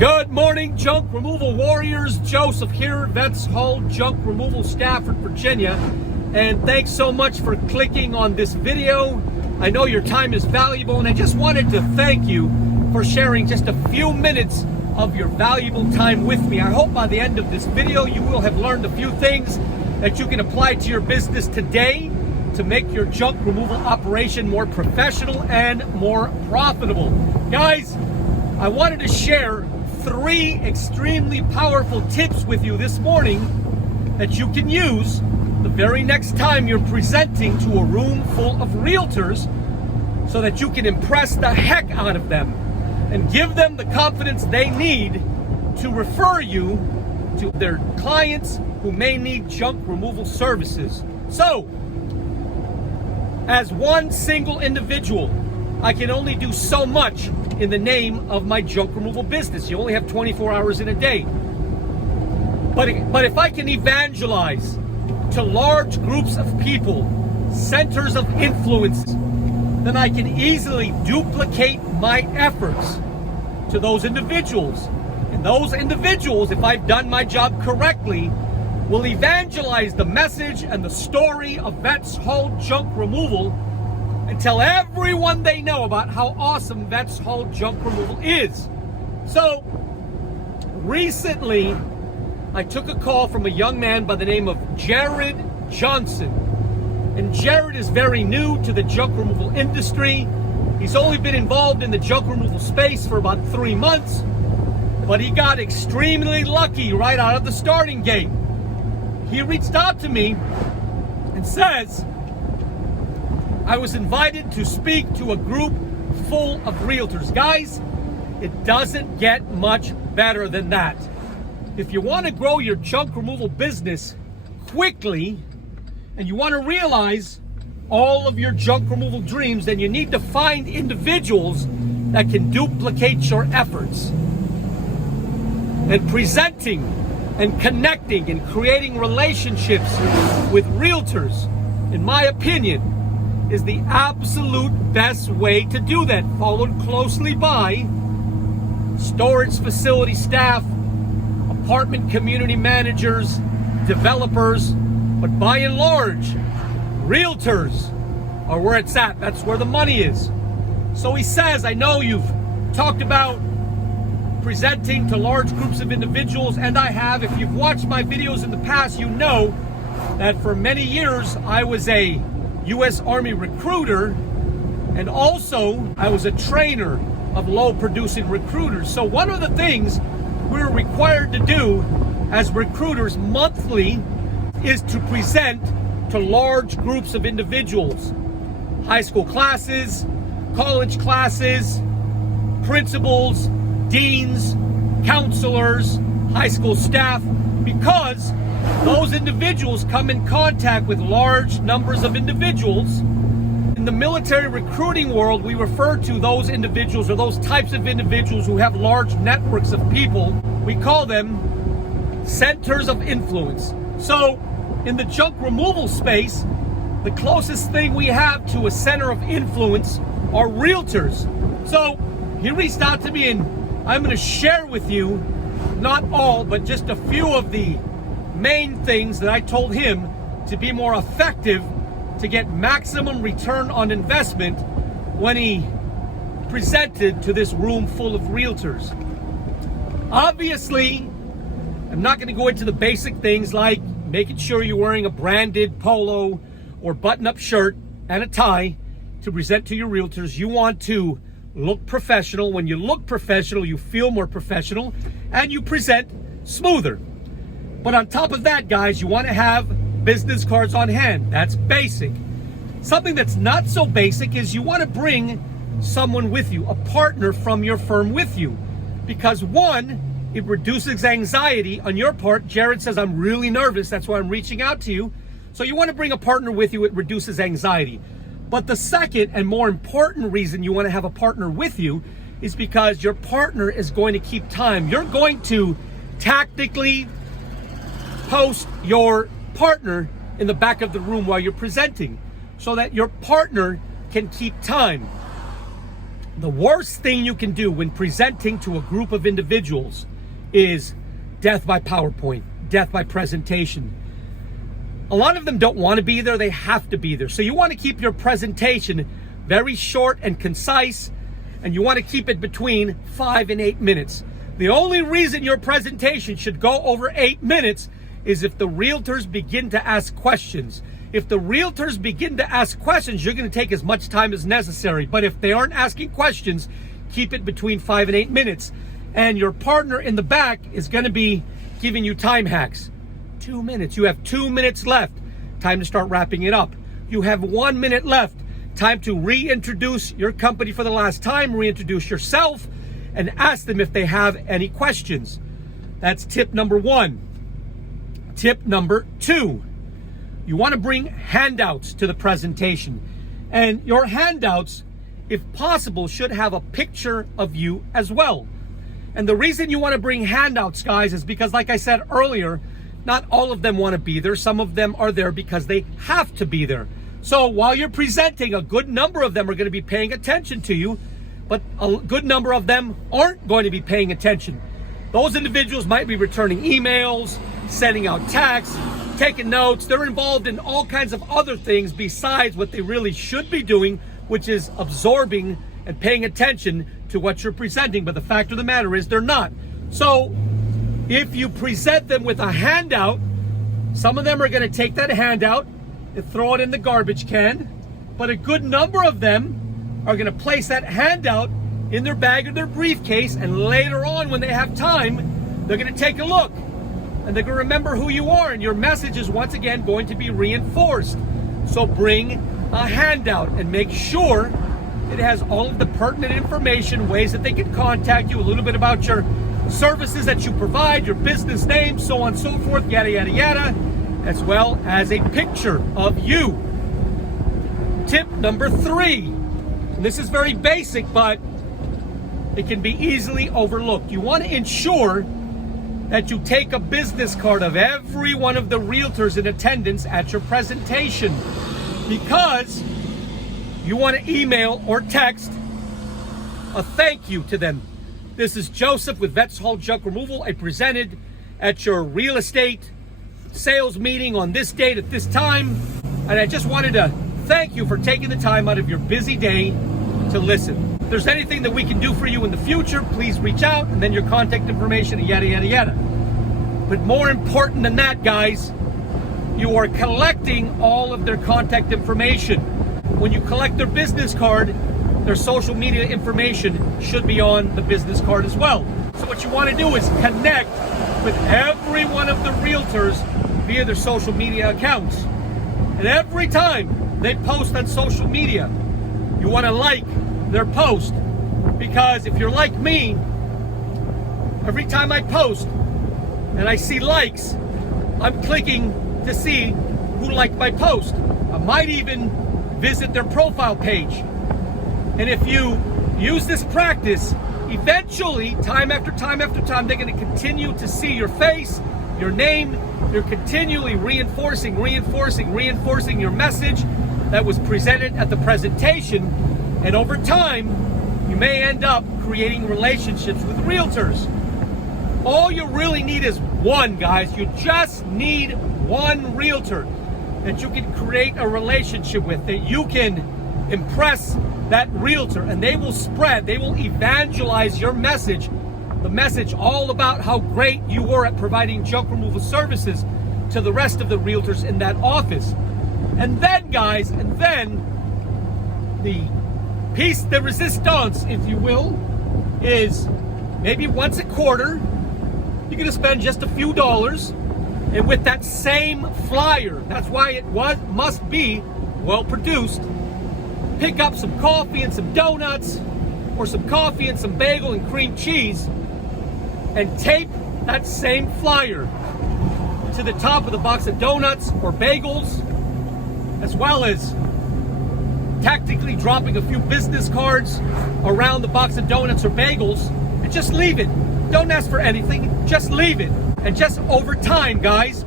Good morning, junk removal warriors. Joseph here, Vets Haul Junk Removal, Stafford, Virginia. And thanks so much for clicking on this video. I know your time is valuable, and I just wanted to thank you for sharing just a few minutes of your valuable time with me. I hope by the end of this video you will have learned a few things that you can apply to your business today to make your junk removal operation more professional and more profitable. Guys, I wanted to share 3 extremely powerful tips with you this morning that you can use the very next time you're presenting to a room full of realtors, so that you can impress the heck out of them and give them the confidence they need to refer you to their clients who may need junk removal services. So, as one single individual, I can only do so much in the name of my junk removal business. You only have 24 hours in a day. But if I can evangelize to large groups of people, centers of influence, then I can easily duplicate my efforts to those individuals. And those individuals, if I've done my job correctly, will evangelize the message and the story of Vets Haul Junk Removal and tell everyone they know about how awesome Vets Haul Junk Removal is. So, recently, I took a call from a young man by the name of Jared Johnson. And Jared is very new to the junk removal industry. He's only been involved in the junk removal space for about 3 months, but he got extremely lucky right out of the starting gate. He reached out to me and says, I was invited to speak to a group full of realtors. Guys, it doesn't get much better than that. If you want to grow your junk removal business quickly and you want to realize all of your junk removal dreams, then you need to find individuals that can duplicate your efforts. And presenting and connecting and creating relationships with realtors, in my opinion, is the absolute best way to do that, followed closely by storage facility staff, apartment community managers, developers, but by and large, realtors are where it's at. That's where the money is. So he says, I know you've talked about presenting to large groups of individuals, and I have. If you've watched my videos in the past, you know that for many years I was a U.S. Army recruiter, and also I was a trainer of low producing recruiters. So one of the things we're required to do as recruiters monthly is to present to large groups of individuals, high school classes, college classes, principals, deans, counselors, high school staff, because those individuals come in contact with large numbers of individuals. In the military recruiting world, we refer to those individuals, or those types of individuals who have large networks of people, we call them centers of influence. So in the junk removal space, the closest thing we have to a center of influence are realtors. So he reached out to me, and I'm going to share with you, not all, but just a few of the main things that I told him to be more effective to get maximum return on investment when he presented to this room full of realtors. Obviously, I'm not going to go into the basic things like making sure you're wearing a branded polo or button-up shirt and a tie to present to your realtors. You want to look professional. When you look professional, you feel more professional and you present smoother. But on top of that, guys, you want to have business cards on hand. That's basic. Something that's not so basic is you want to bring someone with you, a partner from your firm with you. Because one, it reduces anxiety on your part. Jared says, I'm really nervous. That's why I'm reaching out to you. So you want to bring a partner with you. It reduces anxiety. But the second and more important reason you want to have a partner with you is because your partner is going to keep time. You're going to tactically post your partner in the back of the room while you're presenting so that your partner can keep time. The worst thing you can do when presenting to a group of individuals is death by PowerPoint, death by presentation. A lot of them don't want to be there, they have to be there. So you want to keep your presentation very short and concise, and you want to keep it between 5 and 8 minutes. The only reason your presentation should go over 8 minutes is if the realtors begin to ask questions. If the realtors begin to ask questions, you're going to take as much time as necessary. But if they aren't asking questions, keep it between 5 and 8 minutes. And your partner in the back is going to be giving you time hacks. 2 minutes. You have 2 minutes left. Time to start wrapping it up. You have 1 minute left. Time to reintroduce your company for the last time, reintroduce yourself, and ask them if they have any questions. That's tip number 1. Tip number 2. You want to bring handouts to the presentation. And your handouts, if possible, should have a picture of you as well. And the reason you want to bring handouts, guys, is because, like I said earlier, not all of them want to be there. Some of them are there because they have to be there. So while you're presenting, a good number of them are going to be paying attention to you, but a good number of them aren't going to be paying attention. Those individuals might be returning emails, sending out texts, taking notes. They're involved in all kinds of other things besides what they really should be doing, which is absorbing and paying attention to what you're presenting. But the fact of the matter is they're not. So if you present them with a handout, some of them are going to take that handout and throw it in the garbage can, but a good number of them are going to place that handout in their bag or their briefcase, and later on when they have time, they're going to take a look and they're going to remember who you are, and your message is once again going to be reinforced. So bring a handout and make sure it has all of the pertinent information, ways that they can contact you, a little bit about your services that you provide, your business name, so on and so forth, yada, yada, yada, as well as a picture of you. Tip number 3, and this is very basic, but it can be easily overlooked. You want to ensure that you take a business card of every one of the realtors in attendance at your presentation, because you want to email or text a thank you to them. This is Joseph with Vets Hall Junk Removal. I presented at your real estate sales meeting on this date at this time, and I just wanted to thank you for taking the time out of your busy day to listen. If there's anything that we can do for you in the future, please reach out, and then your contact information, yada, yada, yada. But more important than that, guys, you are collecting all of their contact information. When you collect their business card, their social media information should be on the business card as well. So what you want to do is connect with every one of the realtors via their social media accounts. And every time they post on social media, you want to like their post, because if you're like me, every time I post and I see likes, I'm clicking to see who liked my post. I might even visit their profile page. And if you use this practice, eventually, time after time after time, they're going to continue to see your face, your name. You're continually reinforcing your message that was presented at the presentation. And over time, you may end up creating relationships with realtors. All you really need is one, guys. You just need one realtor that you can create a relationship with, that you can impress that realtor, and they will spread, they will evangelize your message, the message all about how great you were at providing junk removal services to the rest of the realtors in that office. And then, guys, the piece de resistance, if you will, is maybe once a quarter, you're going to spend just a few dollars, and with that same flyer, that's why it must be well produced, pick up some coffee and some donuts, or some coffee and some bagel and cream cheese, and tape that same flyer to the top of the box of donuts or bagels, as well as tactically dropping a few business cards around the box of donuts or bagels, and just leave it. Don't ask for anything, just leave it. And just over time, guys,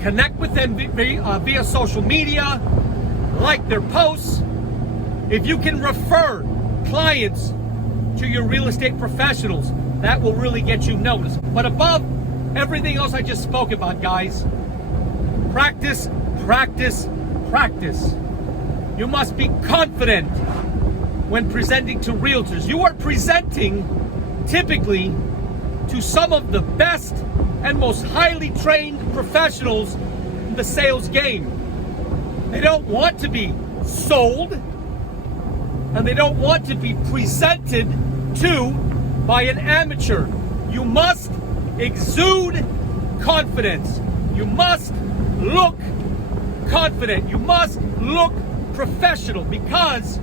connect with them via social media, like their posts. If you can refer clients to your real estate professionals. That will really get you noticed. But above everything else I just spoke about, guys, practice, practice, practice. You must be confident when presenting to realtors. You are presenting typically to some of the best and most highly trained professionals in the sales game. They don't want to be sold, and they don't want to be presented to by an amateur. You must exude confidence. You must look confident. You must look professional, because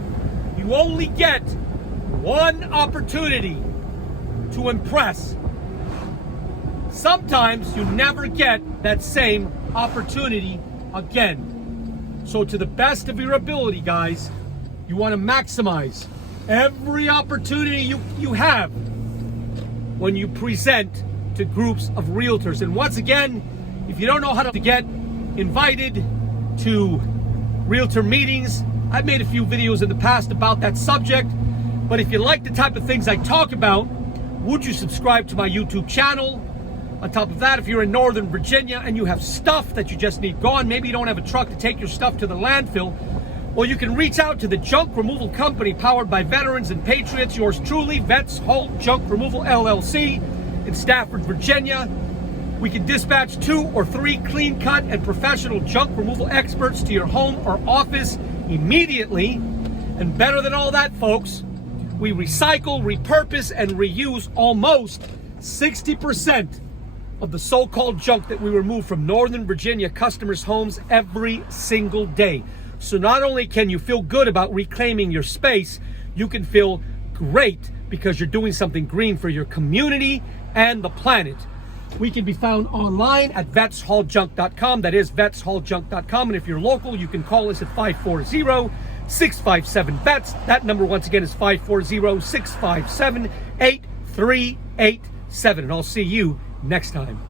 you only get one opportunity to impress. Sometimes you never get that same opportunity again. So to the best of your ability, guys, you want to maximize every opportunity you have when you present to groups of realtors. And once again, if you don't know how to get invited to realtor meetings, I've made a few videos in the past about that subject. But if you like the type of things I talk about, would you subscribe to my YouTube channel? On top of that, if you're in Northern Virginia and you have stuff that you just need gone, maybe you don't have a truck to take your stuff to the landfill, well, you can reach out to the Junk Removal Company powered by veterans and patriots. Yours truly, Vets Halt Junk Removal LLC in Stafford, Virginia. We can dispatch 2 or 3 clean-cut and professional junk removal experts to your home or office immediately. And better than all that, folks, we recycle, repurpose, and reuse almost 60% of the so-called junk that we remove from Northern Virginia customers' homes every single day. So not only can you feel good about reclaiming your space, you can feel great because you're doing something green for your community and the planet. We can be found online at vetshalljunk.com. That is vetshalljunk.com. And if you're local, you can call us at 540-657-VETS. That number, once again, is 540-657-8387. And I'll see you next time.